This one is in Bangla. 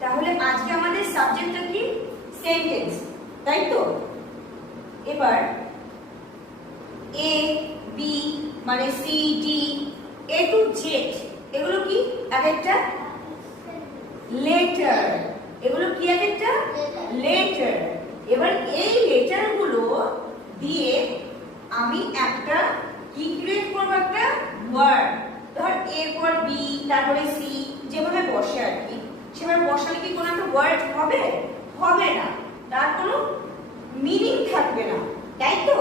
তাহলে আজকে আমাদের সাবজেক্টটা কি? সেন্টেন্স, তাই তো? এবার এ বি মানে C D A to Z এগুলো কি? এক একটা লেটার। এগুলো কি? এক একটা লেটার। এবার এই লেটার গুলো দিয়ে আমি একটা কি ক্রিয়েট করব? একটা ওয়ার্ড। ধর এর পর বি তারপরে সি যেভাবে বসে আর কি, সেভাবে বসালে কি কোনো একটা ওয়ার্ড হবে? হবে না, তার কোনো মিনিং থাকবে না, তাই তো?